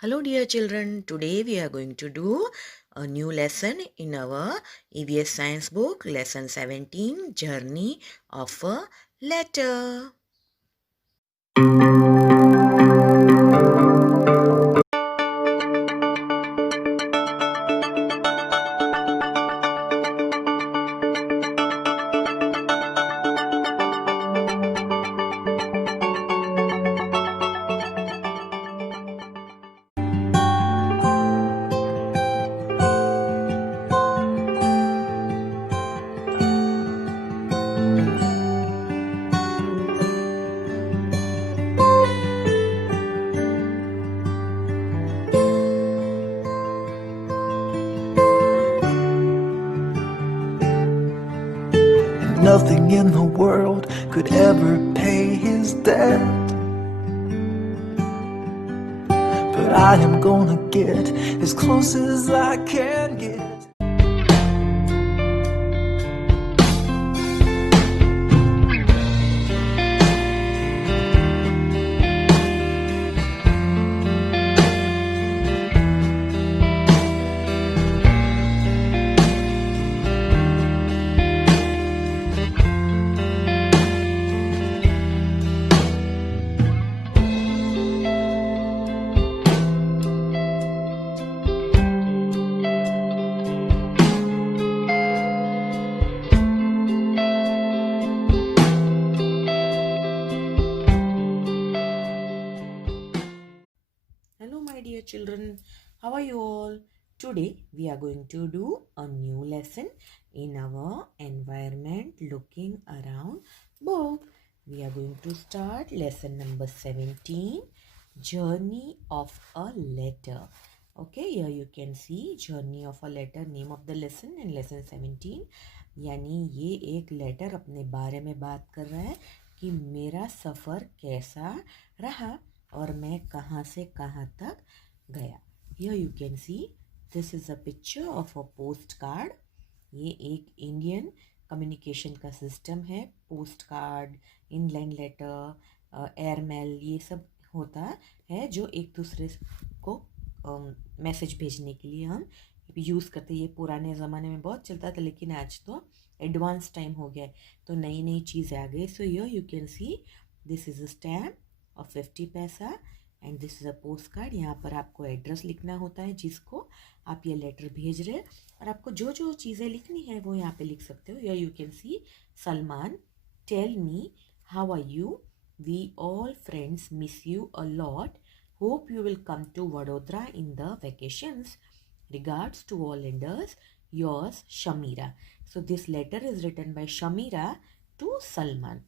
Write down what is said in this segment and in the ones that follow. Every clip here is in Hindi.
Hello, dear children. Today we are going to do a new lesson in our EVS Science book, Lesson 17, Journey of a Letter. Nothing in the world could ever pay his debt, but I am gonna get as close as I can get. Hello, my dear children. How are you all? Today we are going to do a new lesson in our environment looking around book. We are going to start lesson number 17, Journey of a Letter. Okay, here you can see Journey of a Letter, name of the lesson and lesson 17. यानी ये एक लेटर अपने बारे में बात कर रहा है कि मेरा सफ़र कैसा रहा और मैं कहाँ से कहाँ तक गया. Here you can see this is a picture of a postcard. ये एक इंडियन कम्युनिकेशन का सिस्टम है. Postcard, inland letter, airmail, ये सब होता है जो एक दूसरे को मैसेज भेजने के लिए हम यूज़ करते. ये पुराने ज़माने में बहुत चलता था, लेकिन आज तो एडवांस टाइम हो गया है, तो नई नई चीज़ें आ गई. So here you can see this is a stamp और 50 पैसा and this is a post card. यहाँ पर आपको एड्रेस लिखना होता है जिसको आप ये लेटर भेज रहे हैं, और आपको जो जो चीज़ें लिखनी है वो यहाँ पे लिख सकते हो. Here you can see Salman, tell me how are you, we all friends miss you a lot, hope you will come to Vadodara in the vacations, regards to all lenders, yours Shamira. So this letter is written by Shamira to Salman.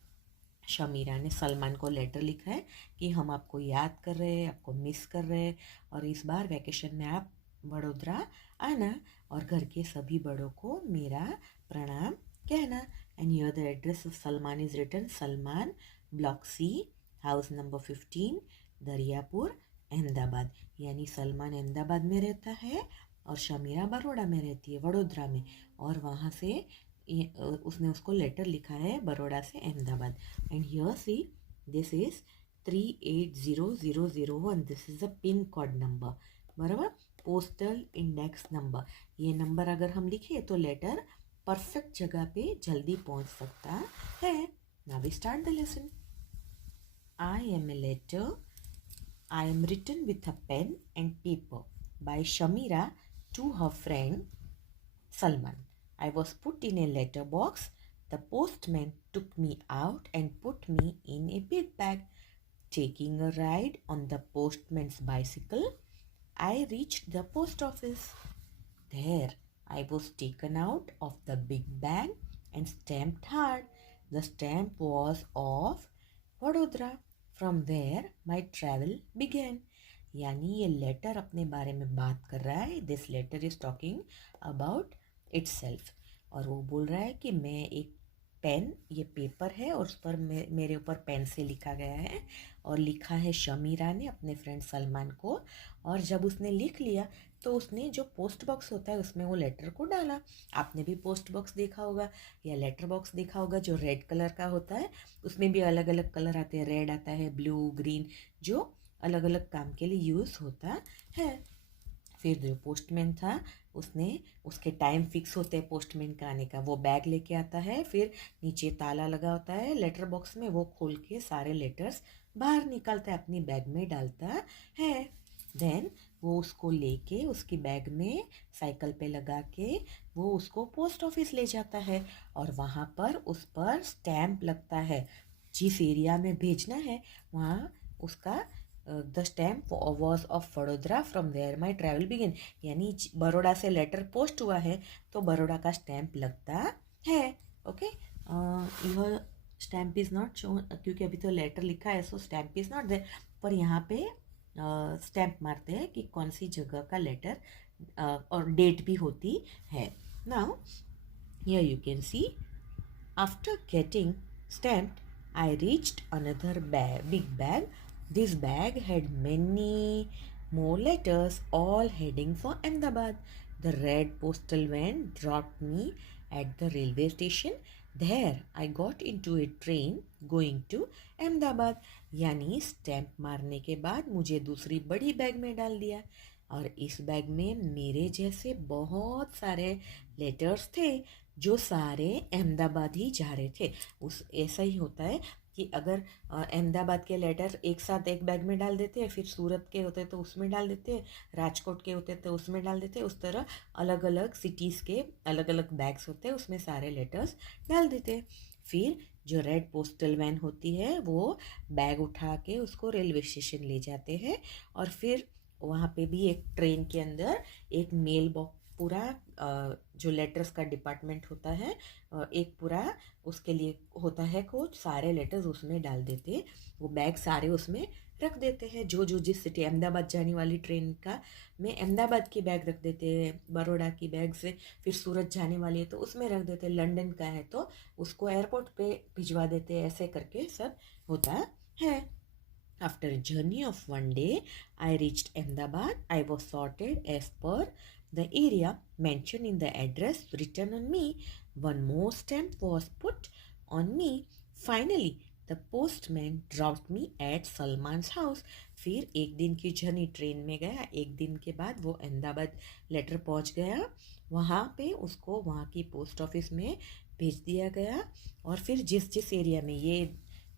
Chameera ने सलमान को लेटर लिखा है कि हम आपको याद कर रहे हैं, आपको मिस कर रहे हैं, और इस बार वैकेशन में आप वडोदरा आना और घर के सभी बड़ों को मेरा प्रणाम कहना. And here the address of Salman is written, Salman, block C, house number 15, Dariyapur, Ahmedabad. यानी सलमान अहमदाबाद में रहता है और शमीरा बड़ोड़ा में रहती है, वडोदरा में, और वहाँ से उसने उसको लेटर लिखा है बड़ोड़ा से Ahmedabad. And here see this is 380001. This is a pin code number, बराबर, पोस्टल इंडेक्स नंबर. ये नंबर अगर हम लिखे तो लेटर परफेक्ट जगह पे जल्दी पहुंच सकता है. Now we start the lesson. I am a letter, I am written with a pen and paper by Shamira to her friend Salman. I was put in a letter box. The postman took me out and put me in a big bag. Taking a ride on the postman's bicycle, I reached the post office. There, I was taken out of the big bag and stamped hard. The stamp was of Vadodara, from where my travel begin. यानी ये लेटर अपने बारे में बात कर रहा है. This letter is talking about itself, और वो बोल रहा है कि मैं एक पेन, ये पेपर है और उस पर मेरे ऊपर पेन से लिखा गया है, और लिखा है शमीरा ने अपने फ्रेंड सलमान को. और जब उसने लिख लिया तो उसने जो पोस्ट बॉक्स होता है उसमें वो लेटर को डाला. आपने भी पोस्ट बॉक्स देखा होगा या लेटर बॉक्स देखा होगा जो रेड कलर का होता है. उसमें भी अलग अलग कलर आते हैं, रेड आता है, ब्लू, ग्रीन, जो अलग अलग काम के लिए यूज़ होता है। फिर जो पोस्टमैन था उसके टाइम फिक्स होते हैं पोस्टमैन का आने का। वो बैग लेके आता है, फिर नीचे ताला लगा होता है लेटर बॉक्स में, वो खोल के सारे लेटर्स बाहर निकालता है, अपनी बैग में डालता है। देन वो उसको लेके उसकी बैग में साइकिल पे लगा के वो उसको पोस्ट ऑफिस ले जाता है, और वहाँ पर उस पर स्टैम्प लगता है। जिस एरिया में भेजना है वहाँ उसका the stamp was of Vadodara, from there my travel begin. यानी बड़ौदा से लेटर पोस्ट हुआ है तो बड़ौदा का स्टैम्प लगता है। ओके, यह स्टैम्प इज़ नॉट शोन क्योंकि अभी तो लेटर लिखा है, सो स्टैम्प इज़ नॉट देयर, पर यहाँ पे स्टैम्प मारते हैं कि कौन सी जगह का लेटर, और डेट भी होती है। Now here you can C, after getting stamped, I reached another big bag. This bag had many more letters, all heading for Ahmedabad. The red postal van dropped me at the railway station. There, I got into a train going to Ahmedabad. यानी स्टैम्प मारने के बाद मुझे दूसरी बड़ी बैग में डाल दिया, और इस बैग में मेरे जैसे बहुत सारे लेटर्स थे जो सारे अहमदाबाद ही जा रहे थे। उस ऐसा ही होता है कि अगर अहमदाबाद के लेटर एक साथ एक बैग में डाल देते हैं, फिर सूरत के होते तो उसमें डाल देते हैं, राजकोट के होते तो उसमें डाल देते हैं, उस तरह अलग अलग सिटीज़ के अलग अलग बैग्स होते हैं, उसमें सारे लेटर्स डाल देते हैं। फिर जो रेड पोस्टल वैन होती है वो बैग उठा के उसको रेलवे स्टेशन ले जाते हैं, और फिर वहाँ पे भी एक ट्रेन के अंदर एक मेल बॉक्स पूरा जो लेटर्स का डिपार्टमेंट होता है, एक पूरा उसके लिए होता है कुछ सारे लेटर्स उसमें डाल देते, वो बैग सारे उसमें रख देते हैं। जो जो जिस सिटी, अहमदाबाद जाने वाली ट्रेन का में अहमदाबाद की बैग रख देते हैं, बड़ौदा की बैग से फिर सूरत जाने वाली है तो उसमें रख देते हैं, लंदन का है तो उसको एयरपोर्ट पे भिजवा देते हैं, ऐसे करके सब होता है। After a journey of one day, I reached Ahmedabad. I was sorted as per the area mentioned in the address written on me. One more stamp was put on me. Finally, the postman dropped me at Salman's house. फिर एक दिन की जर्नी ट्रेन में गया, एक दिन के बाद वो अहमदाबाद लेटर पहुंच गया, वहाँ पे उसको वहाँ की पोस्ट ऑफिस में भेज दिया गया। और फिर जिस जिस एरिया में ये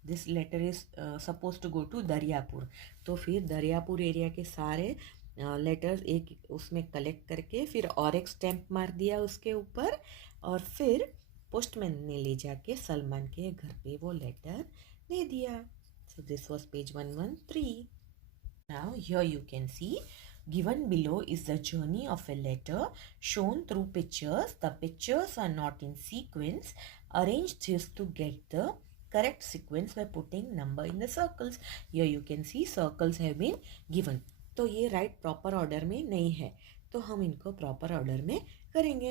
this letter is suppose to go to Dariyapur, तो फिर दरियापुर एरिया के सारे लेटर्स एक उसमें कलेक्ट करके फिर और एक स्टैम्प मार दिया उसके ऊपर, और फिर पोस्टमैन ने ले जाके सलमान के घर पे वो लेटर दे दिया। So this was page 113. Now here you can see, given below is the journey of a letter shown through pictures. The pictures are not in sequence. Arrange this to get the correct sequence by putting number in the circles. Here you can see circles have been given. तो ये राइट प्रॉपर ऑर्डर में नहीं है, तो हम इनको प्रॉपर ऑर्डर में करेंगे।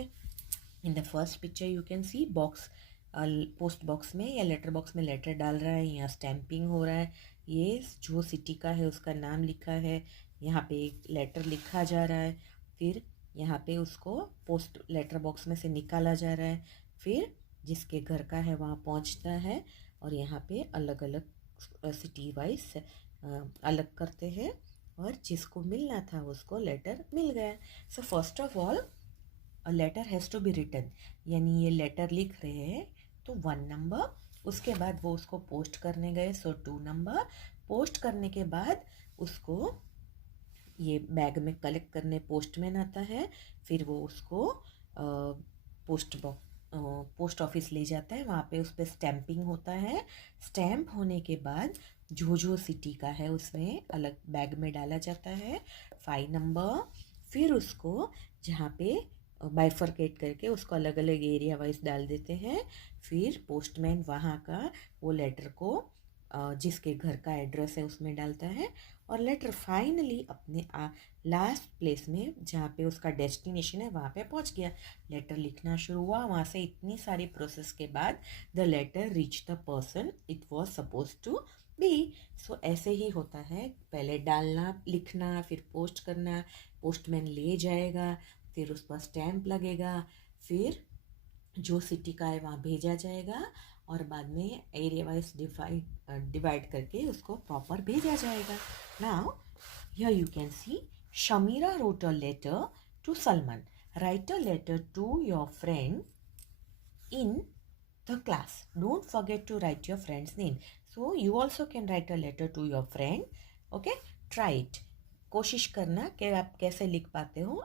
In the first picture you can C box, post box में या लेटर बॉक्स में लेटर डाल रहा है, यहाँ स्टैंपिंग हो रहा है, ये जो सिटी का है उसका नाम लिखा है, यहाँ पे एक लेटर लिखा जा रहा है, फिर यहाँ पे उसको पोस्ट लेटर बॉक्स में से निकाला जा रहा है, फिर जिसके घर का है वहाँ पहुँचता है, और यहाँ पे अलग अलग सिटी वाइज अलग करते हैं, और जिसको मिलना था उसको लेटर मिल गया। So first of all a letter has to be written, यानी ये लेटर लिख रहे हैं तो 1 नंबर, उसके बाद वो उसको पोस्ट करने गए, सो 2 नंबर, पोस्ट करने के बाद उसको ये बैग में कलेक्ट करने पोस्टमैन आता है, फिर वो उसको पोस्ट ऑफिस ले जाता है, वहाँ पे उस पर स्टैंपिंग होता है। स्टैम्प होने के बाद जो जो सिटी का है उसमें अलग बैग में डाला जाता है 5 नंबर, फिर उसको जहाँ पे बाइफरकेट करके उसको अलग अलग एरिया वाइज डाल देते हैं, फिर पोस्टमैन वहाँ का वो लेटर को जिसके घर का एड्रेस है उसमें डालता है, और लेटर फाइनली अपने लास्ट प्लेस में जहाँ पे उसका डेस्टिनेशन है वहाँ पे पहुँच गया। लेटर लिखना शुरू हुआ, वहाँ से इतनी सारी प्रोसेस के बाद the letter reach the person it was suppose to be. So ऐसे ही होता है, पहले डालना, लिखना, फिर पोस्ट करना, पोस्टमैन ले जाएगा, फिर उस पर स्टैम्प लगेगा, फिर जो सिटी का है वहाँ भेजा जाएगा, और बाद में एरिया वाइज डिवाइड करके उसको प्रॉपर भेजा जाएगा. Now here you can see Shamira wrote a letter to Salman. Write a letter to your friend in the class. Don't forget to write your friend's name. So you also can write a letter to your friend. Okay, try it. कोशिश करना कि आप कैसे लिख पाते हो.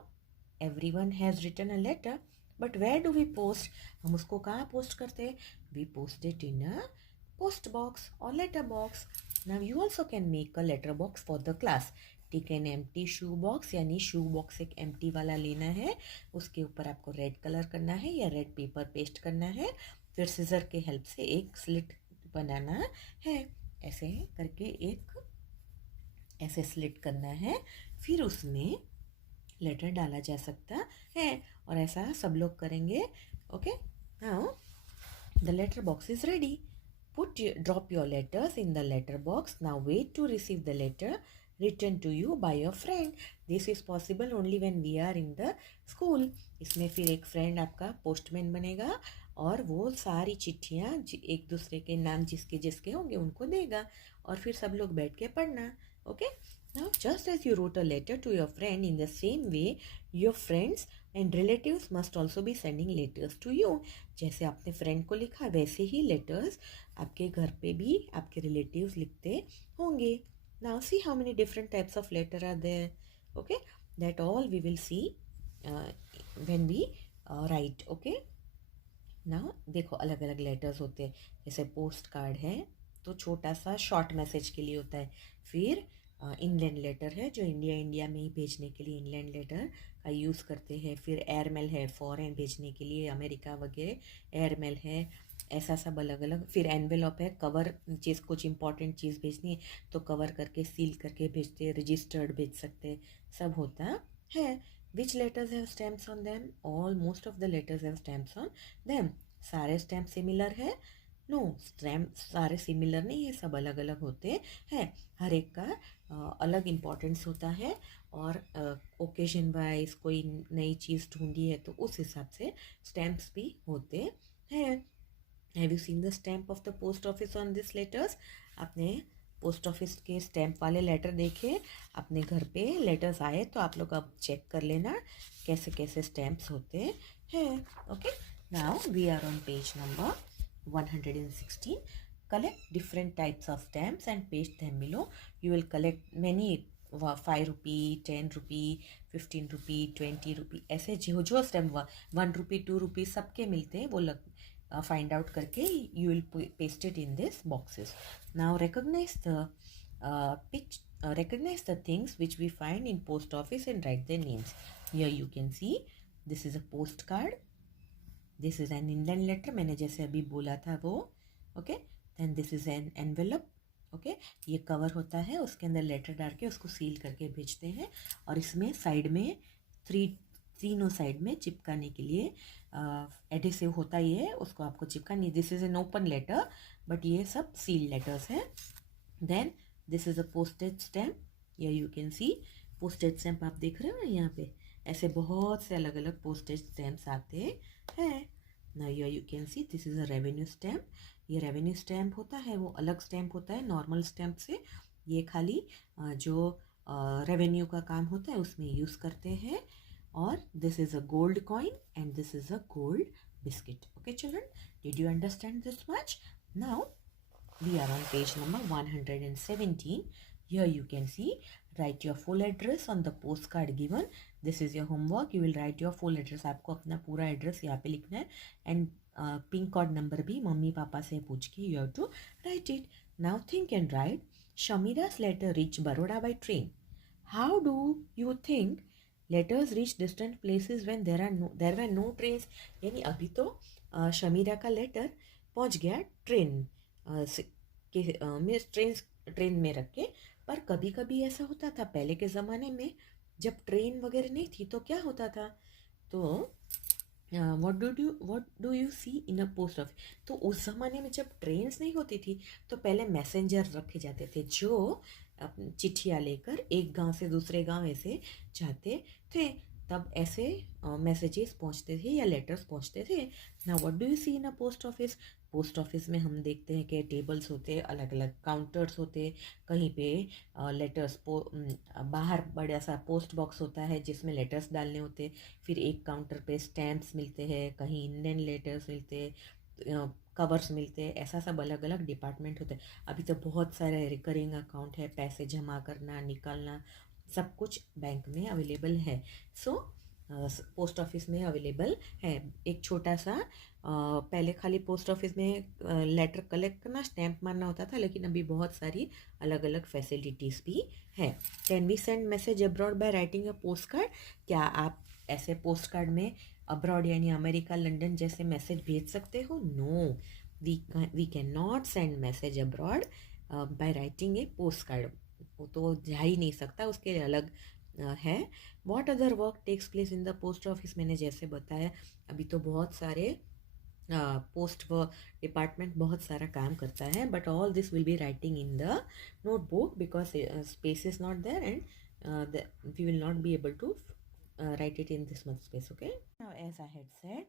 Everyone has written a letter, but where do we post? हम उसको कहाँ पोस्ट करते हैं? We post it in a post box or letter box. Now you also can make a letter box for the class. Take an empty shoe box, यानी शू बॉक्स एक एम्प्टी वाला लेना है, उसके ऊपर आपको रेड कलर करना है या रेड पेपर पेस्ट करना है, फिर सीजर के हेल्प से एक स्लिट बनाना है. ऐसे करके एक ऐसे स्लिट करना है, फिर उसमें लेटर डाला जा सकता है और ऐसा सब लोग करेंगे. Okay, now the letter box is ready. drop your letters in the letter box. Now wait to receive the letter written to you by your friend. This is possible only when we are in the school. इसमें फिर एक फ्रेंड आपका पोस्टमैन बनेगा और वो सारी चिट्ठियाँ एक दूसरे के नाम जिसके जिसके होंगे उनको देगा और फिर सब लोग बैठ के पढ़ना. Okay, now just as you wrote a letter to your friend, in the same way your friends and relatives must also be sending letters to you. जैसे आपने फ्रेंड को लिखा वैसे ही लेटर्स आपके घर पे भी आपके रिलेटिव्स लिखते होंगे. Now see how many different types of letter are there. Okay, that all we will see when we write. Okay, now देखो अलग अलग लेटर्स होते हैं. जैसे पोस्ट कार्ड है तो छोटा सा शॉर्ट मैसेज के लिए होता है. फिर इनलैंड लेटर है जो इंडिया में ही भेजने के लिए इनलैंड लेटर का यूज़ करते हैं. फिर एयरमेल है फॉरेन भेजने के लिए, अमेरिका वगैरह एयरमेल है. ऐसा सब अलग अलग. फिर एनवेलप है, कवर चीज़ कुछ इंपॉर्टेंट चीज़ भेजनी है तो कवर करके सील करके भेजते हैं, रजिस्टर्ड भेज सकते, सब होता है. Which letters have stamps on them? All most of the letters have stamps on them. सारे स्टैम्प सिमिलर है? नो, स्टैम्प सारे सिमिलर नहीं है, सब अलग अलग होते हैं. हर एक का अलग इम्पोर्टेंस होता है और ओकेजन वाइज कोई नई चीज़ ढूंढी है तो उस हिसाब से स्टैम्प्स भी होते हैं. Have you seen the stamp of the post office on this letters? आपने पोस्ट ऑफिस के स्टैम्प वाले लेटर देखे अपने घर पे लेटर्स आए तो आप लोग अब चेक कर लेना कैसे कैसे स्टैम्प्स होते हैं. Okay, now we are on page number 116. Collect different types of stamps and paste them below. You will collect many 5 rupee, 10 rupee, 15 rupee, 20 rupee, ऐसे जो स्टैम्प 1 rupee 2 rupee सबके मिलते हैं वो find out करके you will paste it in this boxes. Now recognize the things which we find in post office and write their names. Here you can see this is a postcard. This is an Indian letter, मैंने जैसे अभी बोला था वो. Okay, then this is an envelope. Okay, ये कवर होता है, उसके अंदर लेटर डाल के उसको सील करके भेजते हैं और इसमें साइड में तीनों साइड में चिपकाने के लिए एडिसिव होता ही है, उसको आपको चिपकानी. This is an open letter but ये सब सील लेटर्स हैं. Then this is a postage stamp. या you can see postage stamp आप देख रहे हो ना यहाँ पे, ऐसे बहुत से अलग अलग पोस्टेज स्टैम्प्स आते हैं. Now here you can see this is a revenue stamp. ये रेवेन्यू स्टैम्प होता है वो अलग स्टैम्प होता है नॉर्मल स्टैम्प से. ये खाली जो रेवेन्यू का काम होता है उसमें यूज़ करते हैं. और this is a gold coin and this is a gold biscuit. Okay children, did you understand this much? Now we are on page number 117. Here you can see write your full address on the postcard given. This is your homework. You will write your full address. आपको अपना पूरा एड्रेस यहाँ पे लिखना है एंड पिन कोड नंबर भी मम्मी पापा से पूछ के you have to write it. Now think and write. Shamira's letter reached Baroda by train. How do you think letters reach distant places when there were no trains? यानी अभी तो शमीरा का लेटर पहुँच गया ट्रेन में, ट्रेन में रख के. पर कभी कभी ऐसा होता था पहले के ज़माने में जब ट्रेन वगैरह नहीं थी तो क्या होता था, तो what do you see in a post office. तो उस ज़माने में जब ट्रेन्स नहीं होती थी तो पहले मैसेंजर रखे जाते थे जो चिट्ठियाँ लेकर एक गांव से दूसरे गांव ऐसे जाते थे. तब ऐसे मैसेजेस पहुंचते थे या लेटर्स पहुंचते थे. Now what do you see in a post office? Post office में हम देखते हैं कि टेबल्स होते, अलग अलग काउंटर्स होते, कहीं पे लेटर्स बाहर बड़ा सा पोस्ट बॉक्स होता है जिसमें लेटर्स डालने होते. फिर एक काउंटर पे स्टैम्प्स मिलते हैं, कहीं इंडियन लेटर्स मिलते, कवर्स मिलते हैं. ऐसा सब अलग अलग डिपार्टमेंट होते हैं. अभी तो बहुत सारे रिकरिंग अकाउंट है, पैसे जमा करना निकालना सब कुछ बैंक में अवेलेबल है. सो पोस्ट ऑफिस में अवेलेबल है. एक छोटा सा पहले खाली पोस्ट ऑफिस में लेटर कलेक्ट करना, स्टैंप मारना होता था, लेकिन अभी बहुत सारी अलग अलग फैसिलिटीज़ भी है. Can we send message abroad by writing a post card? क्या आप ऐसे पोस्ट कार्ड में अब्रॉड यानी अमेरिका, लंदन जैसे मैसेज भेज सकते हो? No, we can not send message abroad by writing a post card. वो तो जा ही नहीं सकता, उसके लिए अलग है. What other work takes place in the post office? मैंने जैसे बताया अभी तो बहुत सारे पोस्ट व डिपार्टमेंट बहुत सारा काम करता है, but all this will be writing in the notebook because space is not there and we will not be able to write it in this much space. Okay, now as I had said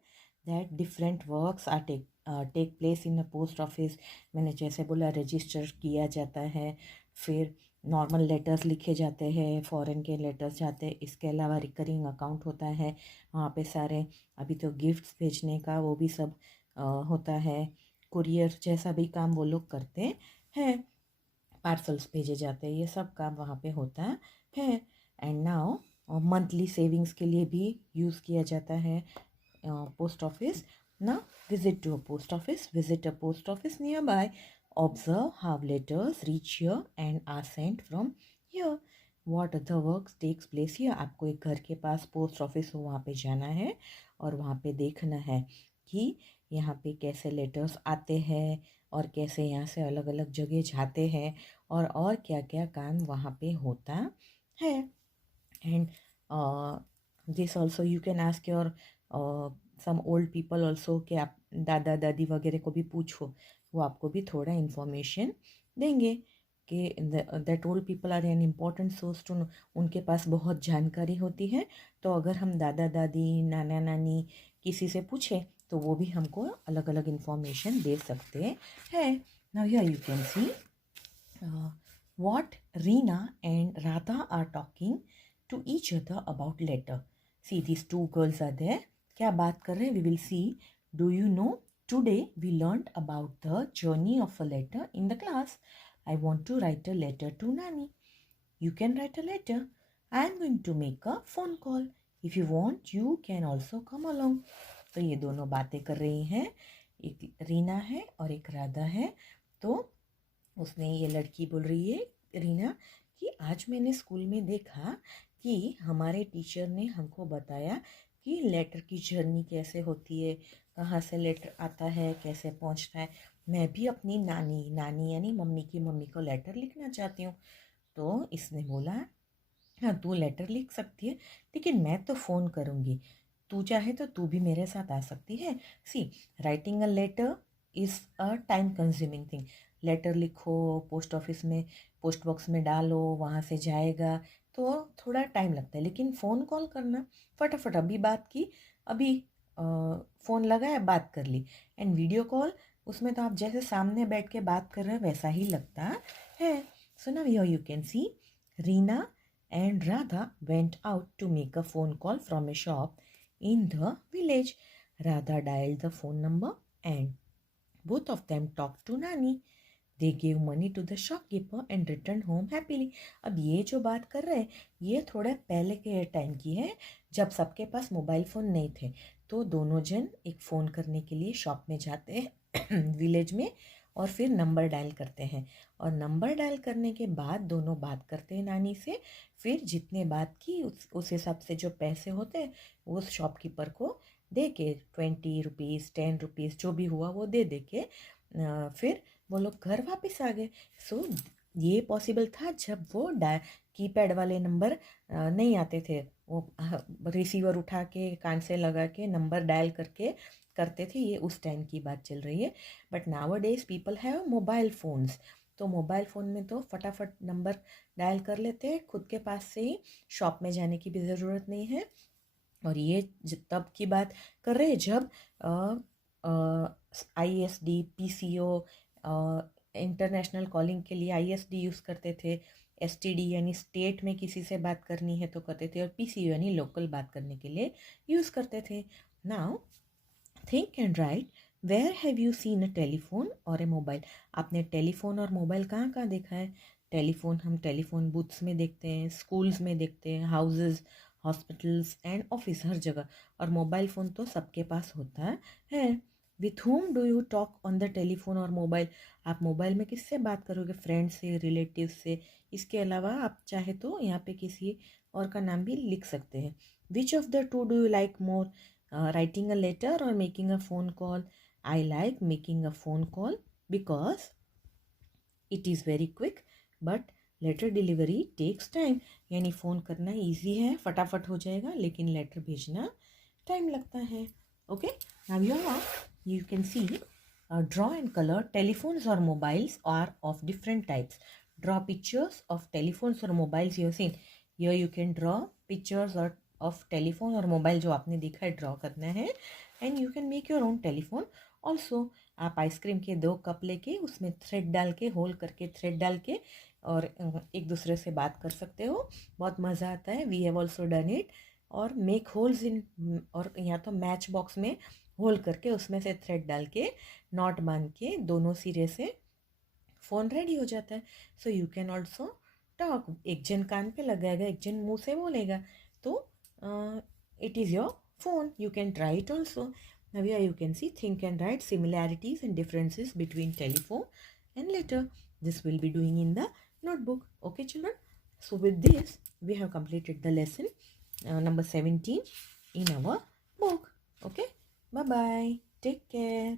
that different works are take place in a post office. मैंने जैसे बोला रजिस्टर किया जाता है, फिर नॉर्मल लेटर्स लिखे जाते हैं, फॉरेन के लेटर्स जाते हैं. इसके अलावा रिकरिंग अकाउंट होता है, वहाँ पे सारे अभी तो गिफ्ट्स भेजने का वो भी सब होता है. कुरियर जैसा भी काम वो लोग करते हैं, पार्सल्स भेजे जाते हैं, ये सब काम वहाँ पे होता है. एंड नाउ मंथली सेविंग्स के लिए भी यूज़ किया जाता है पोस्ट ऑफिस. ना visit to a post office, visit a post office nearby, observe how letters reach here and are sent from here. What other work takes place here? आपको एक घर के पास पोस्ट ऑफिस हो, वहाँ पे जाना है और वहाँ पे देखना है कि यहाँ पे कैसे लेटर्स आते हैं और कैसे यहाँ से अलग अलग जगह जाते हैं और क्या क्या काम वहाँ पे होता है. And this also you can ask your some old people also कि आप दादा दादी वगैरह को भी पूछो, वो आपको भी थोड़ा इन्फॉर्मेशन देंगे कि that old people are an important source too. उनके पास बहुत जानकारी होती है, तो अगर हम दादा दादी नाना नानी किसी से पूछें तो वो भी हमको अलग अलग इन्फॉर्मेशन दे सकते हैं. Now here you can C what Reena and Radha are talking to each other about letter. See, these two girls are there. क्या बात कर रहे हैं? We will see. Do you know? Today we learned about the journey of a letter in the class. I want to write a letter to Nani. You can write a letter. I am going to make a phone call. If you want, you can also come along. तो ये दोनों बातें कर रही हैं. एक रीना है और एक राधा है. तो उसने ये लड़की बोल रही है रीना कि आज मैंने स्कूल में देखा कि हमारे टीचर ने हमको बताया कि लेटर की जर्नी कैसे होती है, कहाँ से लेटर आता है, कैसे पहुँचता है. मैं भी अपनी नानी यानी मम्मी की मम्मी को लेटर लिखना चाहती हूँ. तो इसने बोला हाँ तू लेटर लिख सकती है, लेकिन मैं तो फ़ोन करूँगी. तू चाहे तो तू भी मेरे साथ आ सकती है. See, writing a letter is a time consuming thing. Letter लिखो, पोस्ट ऑफिस में पोस्ट बॉक्स में डालो, वहाँ से जाएगा, तो थोड़ा टाइम लगता है. लेकिन फ़ोन कॉल करना फटाफट, अभी बात की, अभी फ़ोन लगाया, बात कर ली. एंड वीडियो कॉल, उसमें तो आप जैसे सामने बैठ के बात कर रहे हो वैसा ही लगता है. So now here you can C Reena and Radha went out to make a phone call from a shop in the village. Radha dialed the phone number and both of them talked to Nani. They gave money to the shopkeeper and returned home happily. अब ये जो बात कर रहे हैं ये थोड़ा पहले के टाइम की है, जब सबके पास मोबाइल फ़ोन नहीं थे. तो दोनों जन एक फ़ोन करने के लिए शॉप में जाते हैं विलेज में, और फिर नंबर डायल करते हैं. और नंबर डायल करने के बाद दोनों बात करते हैं नानी से. फिर जितने बात की उस हिसाब से जो पैसे होते हैं वो शॉपकीपर को दे के 20 रुपीज़ 10 रुपीज़ जो भी हुआ वो दे के फिर वो लोग घर वापस आ गए. सो ये पॉसिबल था जब वो कीपैड वाले नंबर नहीं आते थे. वो रिसीवर उठा के कान से लगा के नंबर डायल करके करते थे. ये उस टाइम की बात चल रही है. But now days people have mobile phones. तो मोबाइल फ़ोन में तो फटाफट नंबर डायल कर लेते हैं खुद के पास से ही, शॉप में जाने की भी ज़रूरत नहीं है. और ये तब की बात कर रहे हैं जब ISD PCO इंटरनेशनल कॉलिंग के लिए ISD यूज़ करते थे, STD यानी स्टेट में किसी से बात करनी है तो करते थे, और PCO यानी लोकल बात करने के लिए यूज़ करते थे. Now think and write, where have you seen a telephone और ए मोबाइल. आपने टेलीफोन और मोबाइल कहाँ कहाँ देखा है? टेलीफोन हम टेलीफोन बूथ्स में देखते हैं, स्कूल्स में देखते हैं, हाउसेस, हॉस्पिटल्स एंड ऑफिस, हर जगह. और मोबाइल फ़ोन तो सबके पास होता है. With whom do you talk on the telephone और मोबाइल. आप मोबाइल में किससे बात करोगे? फ्रेंड से, रिलेटिव से. इसके अलावा आप चाहे तो यहाँ पे किसी और का नाम भी लिख सकते हैं. Which of the two do you like more, writing a letter or making a phone call? I like making a phone call because it is very quick, but letter delivery takes time. यानी फ़ोन करना ईजी है, फटाफट हो जाएगा, लेकिन लेटर भेजना टाइम लगता है. Okay, now you can C draw and color telephones or mobiles are of different types. Draw pictures of telephones or mobiles you have seen. Here you can draw pictures or of telephone और मोबाइल जो आपने देखा है ड्रॉ करना है. And you can make your own telephone also. आप आइसक्रीम के 2 कप लेके उसमें थ्रेड डाल के, होल करके थ्रेड डाल के, और एक दूसरे से बात कर सकते हो. बहुत मज़ा आता है. We have also done it. और मेक होल्स इन, और या तो मैच बॉक्स में होल करके उसमें से थ्रेड डाल के नॉट बांध के दोनों सिरे से फ़ोन रेडी हो जाता है. So you can also talk. एक जन कान पे लगाएगा, एक जन मुंह से बोलेगा, तो it is your phone. You can try it also. Now here you can see think and write similarities and differences between telephone and letter. This will be doing in the notebook. Okay children. So with this we have completed the lesson number 17 in our book. Okay. Bye bye. Take care.